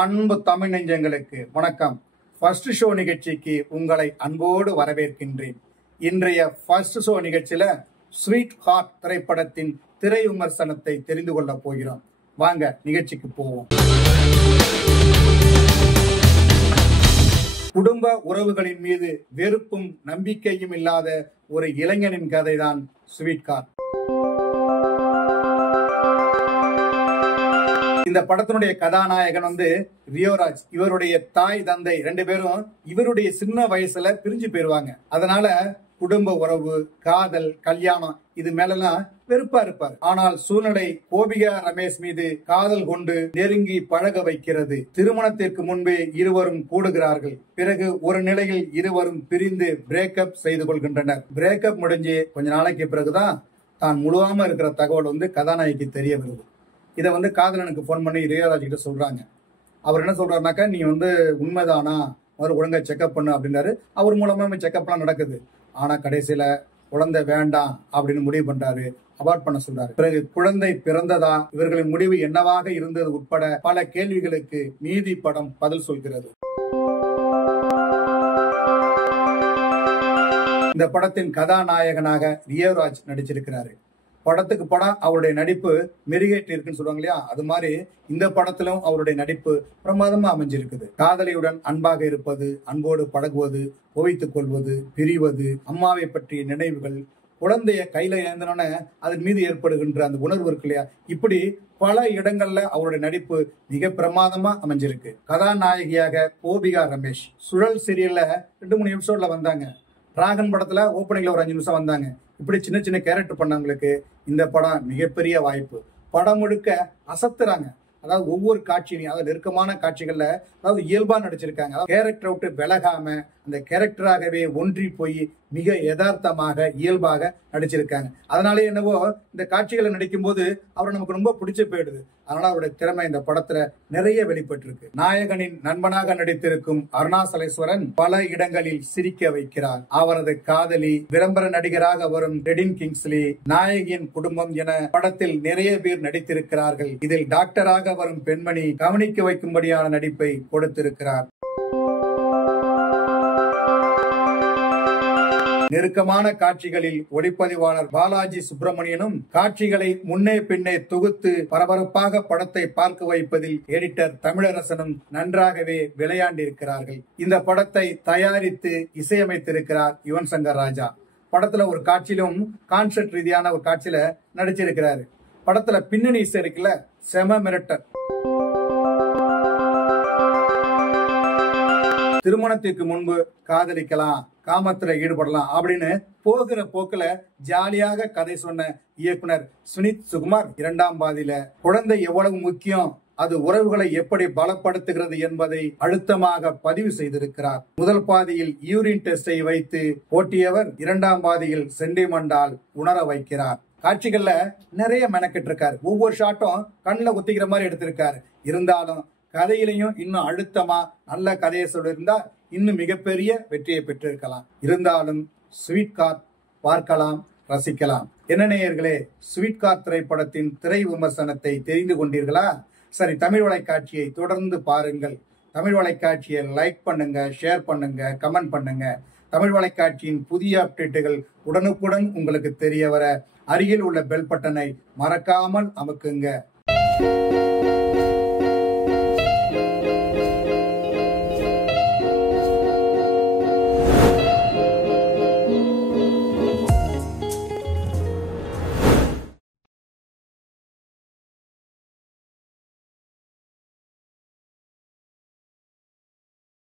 அன்பு தமிழ் நெஞ்சங்களுக்கு வணக்கம். ஃபர்ஸ்ட் ஷோ நிகழ்ச்சிக்கு உங்களை அன்போடு வரவேற்கின்றேன். இன்றைய ஃபர்ஸ்ட் ஷோ நிகழ்ச்சியில ஸ்வீட் ஹார்ட் திரைப்படத்தின் திரை விமர்சனத்தை தெரிந்து கொள்ள போகிறோம். வாங்க நிகழ்ச்சிக்கு போவோம். குடும்ப உறவுகளின் மீது வெறுப்பும் நம்பிக்கையும் இல்லாத ஒரு இளைஞனின் கதைதான் ஸ்வீட் ஹார்ட். இந்த படத்தினுடைய கதாநாயகன் ரியோராஜ். இவருடைய தாய் தந்தை ரெண்டு பேரும் இவருடைய சின்ன வயசுல பிரிஞ்சு போயிருவாங்க. அதனால குடும்ப உறவு, காதல், கல்யாணம் இது மேலாம் வெறுப்பா இருப்பார். ஆனால் சூழ்நிலை கோபிகா ரமேஷ் மீது காதல் கொண்டு நெருங்கி பழக வைக்கிறது. திருமணத்திற்கு முன்பே இருவரும் கூடுகிறார்கள். பிறகு ஒரு நிலையில் இருவரும் பிரிந்து பிரேக்கப் செய்து கொள்கின்றனர். பிரேக்கப் முடிஞ்சு கொஞ்ச நாளைக்கு பிறகுதான் தான் முழுவாம இருக்கிற தகவல் கதாநாயகிக்கு தெரிய வருது. இதை காதலனுக்கு போன் பண்ணி ரியோராஜ் கிட்ட சொல்றாங்க. அவர் என்ன சொல்றாருனாக்கா, நீ உண்மைதானா, ஒழுங்கா செக்அப் பண்ணு அப்படின்னாரு. அவர் மூலமா செக்அப்லாம் நடக்குது. ஆனா கடைசியில குழந்தை வேண்டாம் அப்படின்னு முடிவு பண்றாரு. அபார்ட் பண்ண சொல்றாரு. பிறகு குழந்தை பிறந்ததா, இவர்களின் முடிவு என்னவாக இருந்தது உட்பட பல கேள்விகளுக்கு மீதி படம் பதில் சொல்கிறது. இந்த படத்தின் கதாநாயகனாக ரியோராஜ் நடிச்சிருக்கிறாரு. படத்துக்கு படம் அவருடைய நடிப்பு மெருகேற்றி இருக்குன்னு சொல்லுவாங்க இல்லையா, அது மாதிரி இந்த படத்திலும் அவருடைய நடிப்பு பிரமாதமா அமைஞ்சிருக்குது. காதலியுடன் அன்பாக இருப்பது, அன்போடு பழகுவது, புகைத்துக் கொள்வது, பிரிவது, அம்மாவை பற்றிய நினைவுகள், குழந்தைய கையில ஏந்தனோன்னு அதன் மீது ஏற்படுகின்ற அந்த உணர்வு இருக்கு இல்லையா, இப்படி பல இடங்கள்ல அவருடைய நடிப்பு மிக பிரமாதமா அமைஞ்சிருக்கு. கதாநாயகியாக கோபிகா ரமேஷ் சுழல் சீரியல்ல 2-3 எபிசோட்ல வந்தாங்க. டிராகன் படத்துல ஓப்பனிங்ல ஒரு 5 நிமிஷம் வந்தாங்க. இப்படி சின்ன சின்ன கேரக்டர் பண்ணவங்களுக்கு இந்த படம் மிகப்பெரிய வாய்ப்பு. படம் முழுக்க அசத்துறாங்க. அதாவது ஒவ்வொரு காட்சியிலையும், அதாவது நெருக்கமான காட்சிகள்ல இயல்பா நடிச்சிருக்காங்க. கேரக்டரை விட்டு விலகாம அந்த கேரக்டராகவே ஒன்றி போய் மிக யதார்த்தமாக இயல்பாக நடிச்சிருக்காங்க. அதனாலே என்னவோ இந்த காட்சிகளை நடிக்கும் போது அவரை நமக்கு ரொம்ப பிடிச்சு போயிடுது. அதனால அவருடைய திறமை இந்த படத்துல நிறைய வெளிப்பட்டு இருக்கு. நாயகனின் நண்பனாக நடித்திருக்கும் அருணாசலேஸ்வரன் பல இடங்களில் சிரிக்க வைக்கிறார். அவரது காதலி, விளம்பர நடிகராக வரும் ரெடின் கிங்ஸ்லி, நாயகியின் குடும்பம் என படத்தில் நிறைய பேர் நடித்திருக்கிறார்கள். இதில் டாக்டராக வரும் பெண்மணி கவனிக்க வைக்கும்படியான நடிப்பை கொடுத்திருக்கிறார். நெருக்கமான காட்சிகளில் ஒளிப்பதிவாளர் பாலாஜி சுப்பிரமணியனும் காட்சிகளை முன்னே பின்னே தொகுத்து பரபரப்பாக படத்தை பார்க்க வைப்பதில் எடிட்டர் தமிழரசனும் நன்றாகவே விளையாண்டிருக்கிறார்கள். இந்த படத்தை தயாரித்து இசையமைத்திருக்கிறார் யுவன் சங்கர் ராஜா. படத்துல ஒரு காட்சியிலும் கான்செப்ட் ரீதியான ஒரு காட்சியில நடிச்சிருக்கிறாரு. படத்துல பின்னணி இசை இருக்குல்ல, செம மிரட்டல். திருமணத்திற்கு முன்பு காதலிக்கலாம், காமத்துல ஈடுபடலாம் அப்படின்னு போகிற போக்குல ஜாலியாக கதை சொன்ன இயக்குனர் சுனித் சுகுமார் 2ஆம் பாதியில குழந்தை எவ்வளவு முக்கியம், அது உறவுகளை எப்படி பலப்படுத்துகிறது என்பதை அழுத்தமாக பதிவு செய்திருக்கிறார். முதல் பாதியில் யூரின் டெஸ்டை வைத்து ஓட்டியவர் 2ஆம் பாதியில் சென்டிமெண்டால் உணர வைக்கிறார். காட்சிகள்ல நிறைய மெனக்கிட்டு இருக்காரு. ஒவ்வொரு ஷாட்டும் கண்ணுல குத்திக்கிற மாதிரி எடுத்திருக்காரு. இருந்தாலும் கதையிலையும் இன்னும் அழுத்தமா நல்ல கதையை சொல்லியிருந்தா இன்னும் மிகப்பெரிய வெற்றியை பெற்றிருக்கலாம். இருந்தாலும் ஸ்வீட் ஹார்ட் பார்க்கலாம், ரசிக்கலாம். என்ன நேயர்களே, ஸ்வீட் ஹார்ட் திரைப்படத்தின் திரை விமர்சனத்தை தெரிந்து கொண்டீர்களா? சரி, தமிழ் வலைக்காட்சியை தொடர்ந்து பாருங்கள். தமிழ் வலைக்காட்சியை லைக் பண்ணுங்க, ஷேர் பண்ணுங்க, கமெண்ட் பண்ணுங்க. தமிழ் வலைக்காட்சியின் புதிய அப்டேட்டுகள் உடனுக்குடன் உங்களுக்கு தெரிய வர அருகில் உள்ள பெல் பட்டனை மறக்காமல் அமுக்குங்க.